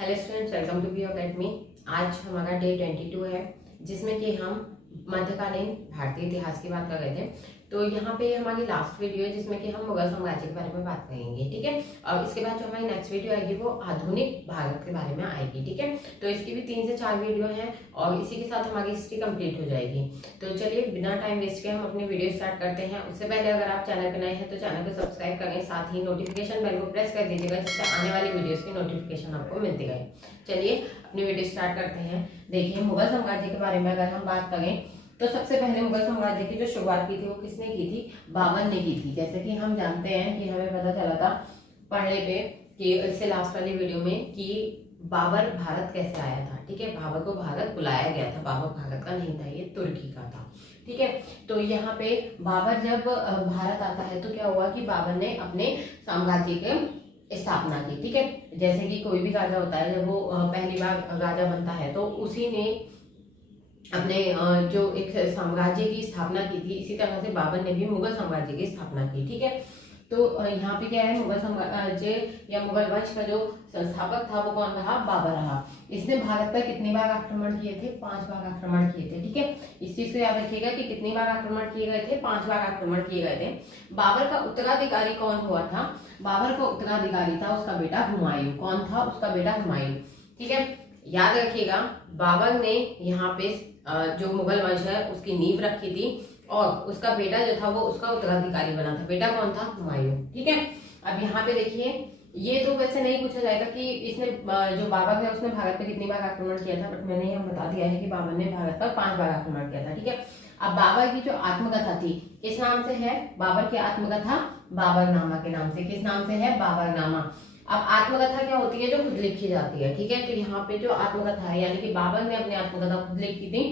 Hello students, welcome to B academy. आज हमारा day 22 है, जिसमें कि हम मध्यकालीन भारतीय इतिहास की बात कर रहे थे। तो यहाँ पे हमारी लास्ट वीडियो है जिसमें कि हम मुगल साम्राज्य के बारे में बात करेंगे, ठीक है। और इसके बाद जो हमारी नेक्स्ट वीडियो आएगी वो आधुनिक भारत के बारे में आएगी, ठीक है। तो इसकी भी 3 से 4 वीडियो हैं और इसी के साथ हमारी हिस्ट्री कंप्लीट हो जाएगी। तो चलिए बिना टाइम वेस्ट के हम अपनी वीडियो स्टार्ट करते हैं। उससे पहले अगर आप चैनल पर नए हैं तो चैनल को सब्सक्राइब करें, साथ ही नोटिफिकेशन बेल को प्रेस कर दीजिएगा जिससे आने वाली वीडियोस की नोटिफिकेशन आपको मिलती रहे। चलिए अपनी वीडियो स्टार्ट करते हैं। देखिए, मुगल साम्राज्य के बारे में अगर हम बात करें तो सबसे पहले मुगल साम्राज्य की जो शुरुआत की थी वो किसने की थी? बाबर ने की थी। जैसे कि हम जानते हैं कि हमें पता चला था पढ़ने पे कि इससे लास्ट वाली वीडियो में कि बाबर भारत कैसे आया था, ठीक है। बाबर को भारत बुलाया गया था, बाबर भारत का नहीं था, ये तुर्की का था, ठीक है। तो यहाँ पे बाबर जब भारत आता है तो क्या हुआ कि बाबर ने अपने साम्राज्य के स्थापना की, ठीक है। जैसे कि कोई भी राजा होता है, जब वो पहली बार राजा बनता है तो उसी ने अपने जो एक साम्राज्य की स्थापना की थी, इसी तरह से बाबर ने भी मुगल साम्राज्य की स्थापना की, ठीक है। तो यहाँ पे क्या है, मुगल साम्राज्य या मुगल वंश का जो संस्थापक था वो कौन रहा? बाबर रहा। इसने भारत पर कितनी बार आक्रमण किए थे? 5 बार आक्रमण किए थे, ठीक है। इस चीज को याद रखिएगा कि कितनी बार आक्रमण किए गए थे? 5 बार आक्रमण किए गए थे। बाबर का उत्तराधिकारी कौन हुआ था? बाबर का उत्तराधिकारी था उसका बेटा हुमायूं। कौन था? उसका बेटा हुमायूं, ठीक है। याद रखिएगा, बाबर ने यहाँ पे जो मुगल वंश है उसकी नींव रखी थी और उसका बेटा जो था वो उसका उत्तराधिकारी बना था। बेटा कौन था? हुमायूं, ठीक है। अब यहाँ पे देखिए, ये तो वैसे नहीं पूछा जाएगा कि इसने जो बाबर है उसने भारत पे कितनी बार आक्रमण किया था, बट मैंने यहाँ बता दिया है कि बाबर ने भारत पर 5 बार आक्रमण किया था, ठीक है। अब बाबर की जो आत्मकथा थी किस नाम से है? बाबर की आत्मकथा बाबरनामा के नाम से। किस नाम से है? बाबरनामा। अब आत्मकथा क्या होती है? जो खुद लिखी जाती है, ठीक है। तो यहाँ पे जो आत्मकथा है यानी कि बाबर ने अपनी आत्मकथा खुद लिखी थी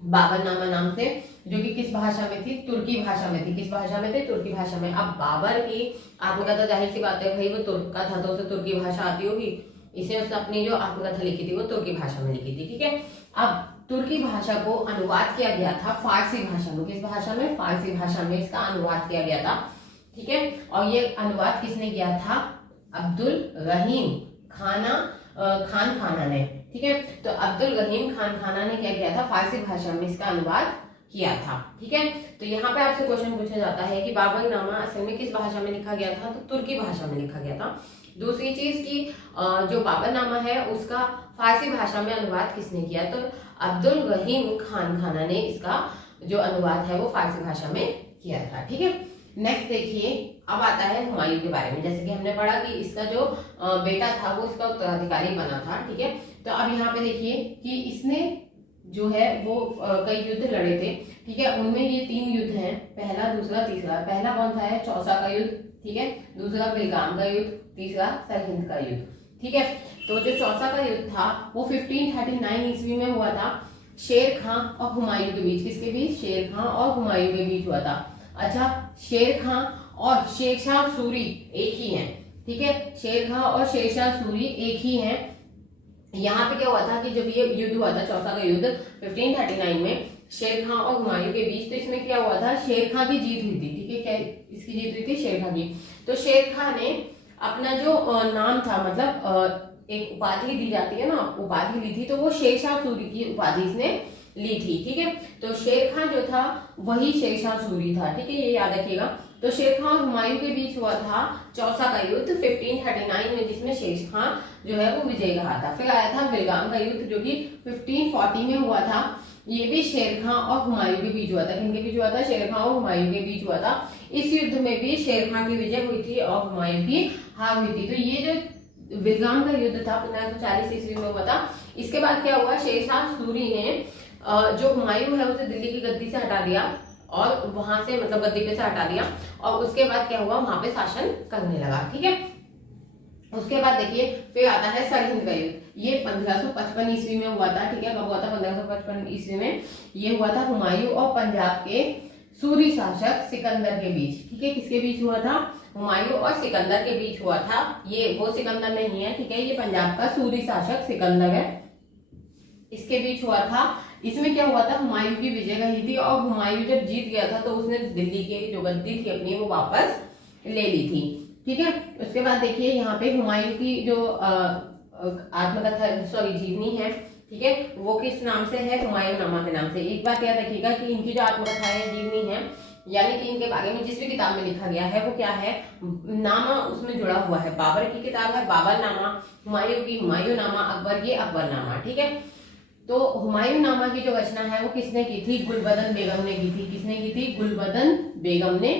बाबरनामा नाम से, जो कि किस भाषा में थी? तुर्की भाषा में थी। किस भाषा में थी? तुर्की भाषा में। अब बाबर की आत्मकथा, जाहिर सी बात है भाई, वो तुर्क का था तो उसे तुर्की भाषा आती होगी, इसे उसने अपनी जो आत्मकथा लिखी थी वो तुर्की भाषा में लिखी थी, ठीक है। अब तुर्की भाषा को अनुवाद किया गया था फारसी भाषा में। किस भाषा में? फारसी भाषा में इसका अनुवाद किया गया था, ठीक है। और ये अनुवाद किसने किया था? अब्दुल रहीम खान खाना ने, ठीक है। तो अब्दुल रहीम खान खाना ने क्या किया था? फारसी भाषा में इसका अनुवाद किया था, ठीक है। तो यहाँ पे आपसे क्वेश्चन पूछा जाता है कि बाबरनामा असल में किस भाषा में लिखा गया था? तो तुर्की भाषा में लिखा गया था। दूसरी चीज की जो बाबरनामा है उसका फारसी भाषा में अनुवाद किसने किया? तो अब्दुल रहीम खान खाना ने इसका जो अनुवाद है वो फारसी भाषा में किया था, ठीक है। नेक्स्ट देखिए, अब आता है हुमायूं के बारे में। जैसे कि हमने पढ़ा कि इसका जो बेटा था वो इसका उत्तराधिकारी बना था, ठीक है। तो अब यहाँ पे देखिए कि इसने जो है वो कई युद्ध लड़े थे, ठीक है। उनमें ये 3 युद्ध हैं, पहला, दूसरा, तीसरा। पहला कौन सा है? चौसा का युद्ध, ठीक है। दूसरा बेलगाम का युद्ध, तीसरा सरहिंद का युद्ध, ठीक है। तो जो चौसा का युद्ध था वो 1539 ईस्वी में हुआ था, शेर खां और हुमायूं के बीच। किसके बीच? शेर खां और हुमायूं के बीच हुआ था। अच्छा, शेर खां और शेरशाह सूरी एक ही हैं, ठीक है। शेर खां और शेरशाह सूरी एक ही हैं। यहाँ पे क्या हुआ था कि जब ये युद्ध हुआ था, चौसा का युद्ध 1539 में शेर खां और हुमायूं के बीच, तो इसमें क्या हुआ था? शेर खां की जीत हुई थी, ठीक है। क्या इसकी जीत हुई थी? शेर खां की। तो शेर खां ने अपना जो नाम था, मतलब एक उपाधि दी जाती है ना, उपाधि ली थी, तो वो शेरशाह सूरी की उपाधि इसने ली थी, ठीक है। तो शेर खां जो था वही शेरशाह सूरी था, ठीक है, ये याद रखिएगा। तो शेर खां और हुमायूं के बीच हुआ था चौसा का युद्ध 1539 में, जिसमें शेर खां जो है वो विजयी रहा था। फिर आया था बेलगाम का युद्ध जो कि 1540 में हुआ था। ये भी शेर खां और हुमायूं के बीच हुआ था। किनके बीच हुआ था? शेर खां और हुमायूं के बीच हुआ था। इस युद्ध में भी शेर खां की विजय हुई थी और हुमायूं की हार हुई थी। तो ये जो बेलगाम का युद्ध था 1540 ईस्वी में हुआ था। इसके बाद क्या हुआ? शेरशाह सूरी ने जो हुमायूं है उसे दिल्ली की गद्दी से हटा दिया और वहां से, मतलब गद्दी पे से हटा दिया, और उसके बाद क्या हुआ? वहां पे शासन करने लगा, ठीक है। उसके बाद देखिए फिर आता है सरहिंद का युद्ध। ये 1555 ईस्वी में हुआ था, ठीक है। कब हुआ था? 1555 ईस्वी में ये हुआ था हुमायूं और पंजाब के सूरी शासक सिकंदर के बीच, ठीक है। किसके बीच हुआ था? हुमायूं और सिकंदर के बीच हुआ था। ये वो सिकंदर नहीं है, ठीक है, ये पंजाब का सूरी शासक सिकंदर है, इसके बीच हुआ था। इसमें क्या हुआ था? हुमायूं की विजय रही थी और हुमायूं जब जीत गया था तो उसने दिल्ली की जो गद्दी थी अपनी वो वापस ले ली थी, ठीक है। उसके बाद देखिए यहाँ पे हुमायूं की जो आत्मकथा जीवनी है, ठीक है, वो किस नाम से है, हुमायूंनामा के नाम से। एक बात याद रखिएगा कि इनकी जो आत्मकथा है, जीवनी है, यानी कि इनके बारे में जिस भी किताब में लिखा गया है वो क्या है, नामा उसमें जुड़ा हुआ है। बाबर की किताब है बाबरनामा, हुमायूं की हुमायूंनामा, अकबर की अकबरनामा, ठीक है। तो हुमायूंनामा की जो रचना है वो किसने की थी, गुलबदन बेगम ने की थी। किसने की थी, गुलबदन बेगम ने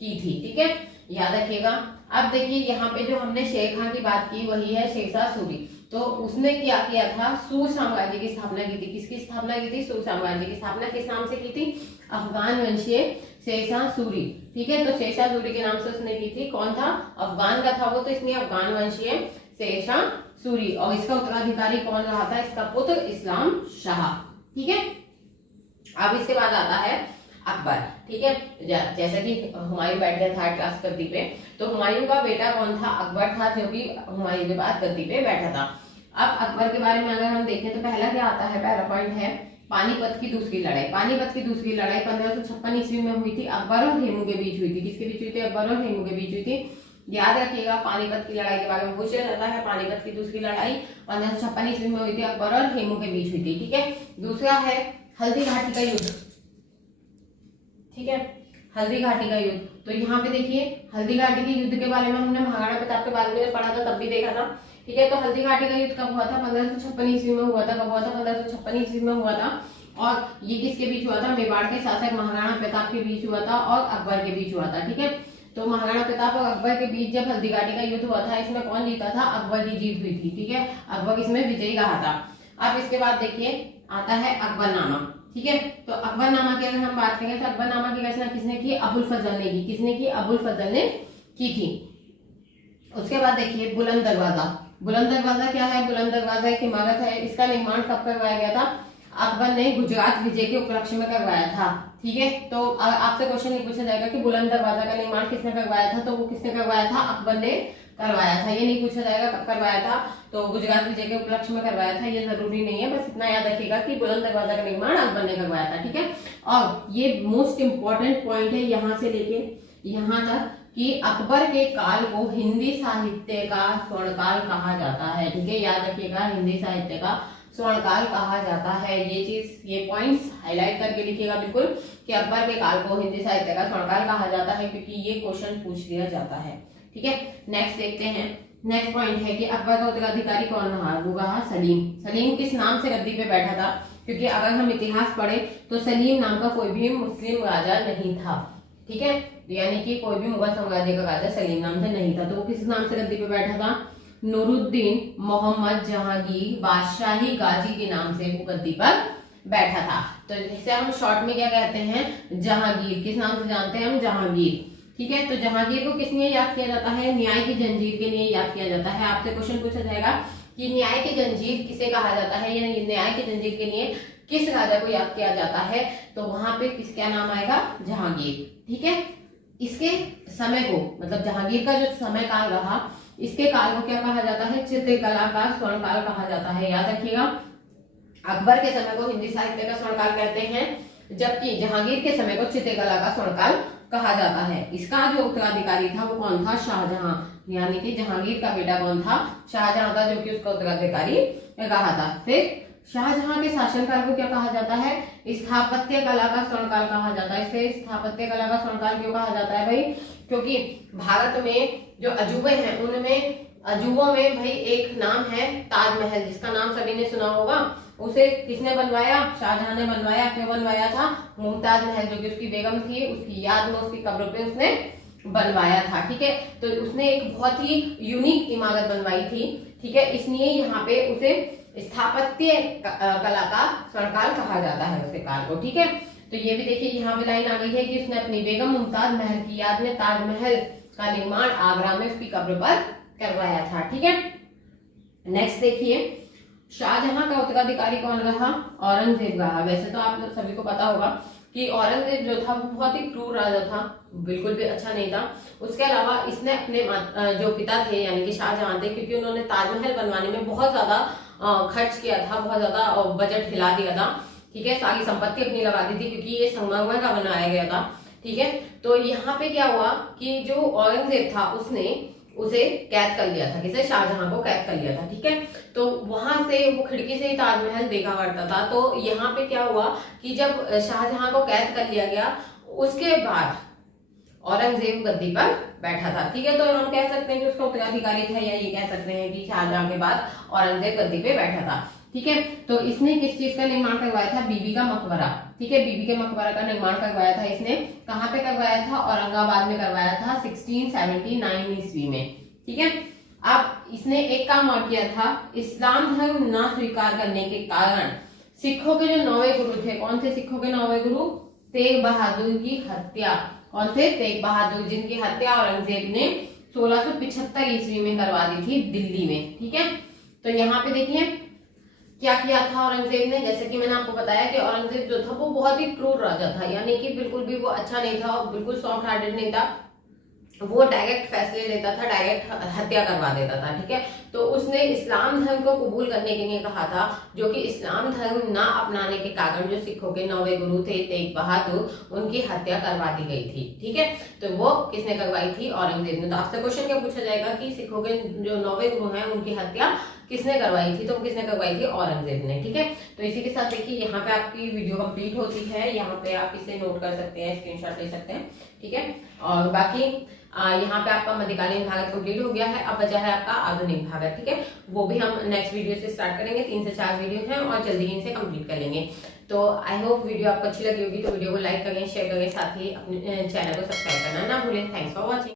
की थी, ठीक है, याद रखिएगा। अब देखिए यहाँ पे जो हमने शेर खान की बात की वही है शेरशाह सूरी। तो उसने क्या किया था, सूर साम्राज्य की स्थापना की थी। किसकी स्थापना की थी, सूर साम्राज्य की स्थापना किस नाम से की थी, अफगान वंशीय शेरशाह सूरी, ठीक है। तो शेरशाह सूरी के नाम से उसने की थी। कौन था, अफगान का था वो, तो इसलिए अफगान वंशीय शेरशाह सूरी। और इसका उत्तराधिकारी कौन रहा था, इसका पुत्र इस्लाम शाह, ठीक है। अब इसके बाद आता है अकबर, ठीक है। जैसा कि हुमायूं बैठ गया था क्लास गद्दी पे, तो हुमायूं का बेटा कौन था, अकबर था, जो कि हुमायूं के बाद गद्दी पे बैठा था। अब अकबर के बारे में अगर हम देखें तो पहला क्या आता है, पहला पॉइंट है पानीपत की दूसरी लड़ाई। पानीपत की दूसरी लड़ाई 1556 ईस्वी में हुई थी, अकबर और हेमू के बीच हुई थी। किसके बीच हुई थी, अकबर और हेमू के बीच हुई थी। याद रखिएगा, पानीपत की लड़ाई के बारे में पूछा जाता है। पानीपत की दूसरी लड़ाई 1556 ईस्वी में हुई थी, अकबर और हेमू के बीच हुई थी, ठीक है। दूसरा है हल्दी घाटी का युद्ध, ठीक है, हल्दी घाटी का युद्ध। तो यहाँ पे देखिए हल्दी घाटी के युद्ध के बारे में हमने महाराणा प्रताप के बारे में पढ़ा था, तब भी देखा था, ठीक है। तो हल्दी घाटी का युद्ध कब हुआ था, 1556 ईस्वी में हुआ था। कब हुआ था, 1556 ईस्वी में हुआ था। और ये किसके बीच हुआ था, मेवाड़ के शासक महाराणा प्रताप के बीच हुआ था और अकबर के बीच हुआ था, ठीक है। तो महाराणा प्रताप और अकबर के बीच जब हल्दी घाटी का युद्ध हुआ था, इसमें कौन जीता था, अकबर की जीत हुई थी, ठीक है। अकबर इसमें विजयी रहा था। अब इसके बाद देखिए आता है अकबरनामा, ठीक है। तो अकबरनामा की अगर हम बात करें तो अकबरनामा की रचना किसने की, अबुल फजल ने की। किसने की, अबुल फजल ने की थी। उसके बाद देखिए बुलंद दरवाजा। बुलंद दरवाजा क्या है, बुलंद दरवाजा एक इमारत है। इसका निर्माण कब करवाया गया था, अकबर ने गुजरात विजय के उपलक्ष्य में करवाया था, ठीक है। तो आपसे क्वेश्चन ये पूछा जाएगा कि बुलंद दरवाजा का निर्माण किसने करवाया था, तो वो किसने करवाया था, अकबर ने करवाया था। ये नहीं पूछा जाएगा कब करवाया था, तो गुजरात विजय के उपलक्ष्य में करवाया था, ये जरूरी नहीं है, बस इतना याद रखिएगा कि बुलंद दरवाजा का निर्माण अकबर ने करवाया था, ठीक है। और ये मोस्ट इंपॉर्टेंट पॉइंट है यहाँ से लेके यहाँ तक कि अकबर के काल को हिंदी साहित्य का स्वर्णकाल कहा जाता है, ठीक है, याद रखिएगा, हिंदी साहित्य का स्वर्णकाल कहा जाता है। ये चीज, ये पॉइंट्स हाईलाइट करके लिखिएगा बिल्कुल कि अकबर के काल को हिंदी साहित्य का स्वर्णकाल कहा जाता है, क्योंकि ये क्वेश्चन पूछ लिया जाता है, ठीक है। नेक्स्ट देखते हैं, नेक्स्ट पॉइंट है कि अकबर का उत्तराधिकारी कौन रहा, वो रहा सलीम। सलीम किस नाम से गद्दी पे बैठा था, क्योंकि अगर हम इतिहास पढ़े तो सलीम नाम का कोई भी मुस्लिम राजा नहीं था, ठीक है, यानी कि कोई भी मुगल साम्राज्य का राजा सलीम नाम से नहीं था। तो वो किस नाम से गद्दी पे बैठा था, नूरुद्दीन मोहम्मद जहांगीर बादशाही गाजी के नाम से वो गद्दी पर बैठा था। तो इसे हम शॉर्ट में क्या कहते हैं, जहांगीर। किस नाम से जानते हैं हम, जहांगीर, ठीक है। तो जहांगीर को किस लिए याद किया जाता है, न्याय की जंजीर के लिए याद किया जाता है। आपसे क्वेश्चन पूछा जाएगा कि न्याय की जंजीर किसे कहा जाता है, या न्याय की जंजीर के लिए किस राजा को याद किया जाता है, तो वहां पे किसका नाम आएगा, जहांगीर, ठीक है। इसके समय को, मतलब जहांगीर का जो समय काल रहा, इसके काल को क्या कहा जाता है, चित्रकला का स्वर्णकाल कहा जाता है, याद रखिएगा। अकबर के समय को हिंदी साहित्य का स्वर्णकाल कहते हैं, जबकि जहांगीर के समय को चित्रकला का स्वर्णकाल कहा जाता है। इसका जो उत्तराधिकारी था वो कौन था, शाहजहां, यानी कि जहांगीर का बेटा कौन था, शाहजहां था, जो कि उसका उत्तराधिकारी रहा था। फिर शाहजहां के शासनकाल को क्या कहा जाता है, स्थापत्य कला का स्वर्णकाल कहा जाता है। इसे स्थापत्य कला का स्वर्णकाल क्यों कहा जाता है भाई, क्योंकि भारत में जो अजूबे हैं उनमें अजूबों में भाई एक नाम है ताजमहल, जिसका नाम सभी ने सुना होगा। उसे किसने बनवाया, शाहजहां ने बनवाया। क्यों बनवाया था, मुमताज महल जो कि उसकी बेगम थी, उसकी याद में उसकी कब्र पे उसने बनवाया था, ठीक है। तो उसने एक बहुत ही यूनिक इमारत बनवाई थी, ठीक है, इसलिए यहाँ पे उसे स्थापत्य कला का स्वर्णकाल कहा जाता है उसके काल को, ठीक है। तो ये भी देखिए यहाँ पे लाइन आ गई है कि उसने अपनी बेगम मुमताज महल की याद में ताजमहल का निर्माण आगरा में उसकी कब्र पर करवाया था, ठीक है। नेक्स्ट देखिए, शाहजहां का उत्तराधिकारी कौन रहा, औरंगजेब रहा। वैसे तो आप सभी को पता होगा कि औरंगजेब जो था वो बहुत ही क्रूर राजा था, बिल्कुल भी अच्छा नहीं था। उसके अलावा इसने अपने जो पिता थे यानी कि शाहजहां थे, क्योंकि उन्होंने ताजमहल बनवाने में बहुत ज्यादा खर्च किया था, बहुत ज्यादा बजट हिला दिया था, ठीक है, सारी संपत्ति अपनी लगा दी थी, क्योंकि ये संगमरमर का बनाया गया था, ठीक है। तो यहाँ पे क्या हुआ कि जो औरंगजेब था उसने उसे कैद कर लिया था, किसे, शाहजहां को कैद कर लिया था। ठीक है, तो वहां से वो खिड़की से ही ताजमहल देखा करता था। तो यहाँ पे क्या हुआ कि जब शाहजहां को कैद कर लिया गया, उसके बाद औरंगजेब गद्दी पर बैठा था। ठीक है, तो हम कह सकते हैं कि उसका उत्तराधिकारी था, या ये कह सकते हैं कि शाहजहां के बाद औरंगजेब गद्दी पे बैठा था। ठीक है, तो इसने किस चीज का निर्माण करवाया था? बीबी का मकबरा। ठीक है, बीबी के मकबरा का निर्माण करवाया था इसने। कहाँ पे करवाया था? औरंगाबाद में करवाया था 1679 ईस्वी में। ठीक है, अब इसने एक काम और किया था, इस्लाम धर्म ना स्वीकार करने के कारण सिखों के जो 9वें गुरु थे, कौन थे सिखों के 9वें गुरु? तेग बहादुर की हत्या। कौन थे? तेग बहादुर, जिनकी हत्या औरंगजेब ने 1675 ईस्वी में करवा दी थी दिल्ली में। ठीक है, तो यहाँ पे देखिए क्या किया था औरंगजेब ने। जैसे कि मैंने आपको बताया कि औरंगजेब जो था वो बहुत ही क्रूर राजा था, यानी कि बिल्कुल भी वो अच्छा नहीं था और बिल्कुल सॉफ्ट हार्टेड नहीं था। वो डायरेक्ट फैसले लेता था, डायरेक्ट हत्या करवा देता था। ठीक है, तो उसने इस्लाम धर्म को कबूल करने के लिए कहा था, जो कि इस्लाम धर्म ना अपनाने के कारण जो सिखों के 9वें गुरु थे तेग बहादुर, उनकी हत्या करवा दी गई थी। ठीक है, तो वो किसने करवाई थी? औरंगजेब ने। तो आपसे क्वेश्चन क्या पूछा जाएगा कि सिखों के जो 9वें गुरु हैं उनकी हत्या किसने करवाई थी? तो किसने करवाई थी? औरंगजेब ने। ठीक है, तो इसी के साथ देखिए यहाँ पे आपकी वीडियो कंप्लीट होती है। यहाँ पे आप इसे नोट कर सकते हैं, स्क्रीनशॉट ले सकते हैं। ठीक है, और बाकी यहाँ पे आपका मध्यकालीन भारत कंप्लीट हो गया है। अब बचा है आपका आधुनिक भारत। ठीक है, वो भी हम नेक्स्ट वीडियो से स्टार्ट करेंगे। 3 से 4 वीडियो हैं और जल्दी ही इनसे कंप्लीट कर लेंगे। तो आई होप वीडियो आपको अच्छी लगी होगी। तो वीडियो को लाइक करें, शेयर करें, साथ ही अपने चैनल को सब्सक्राइब करना ना भूलें। Thanks for watching.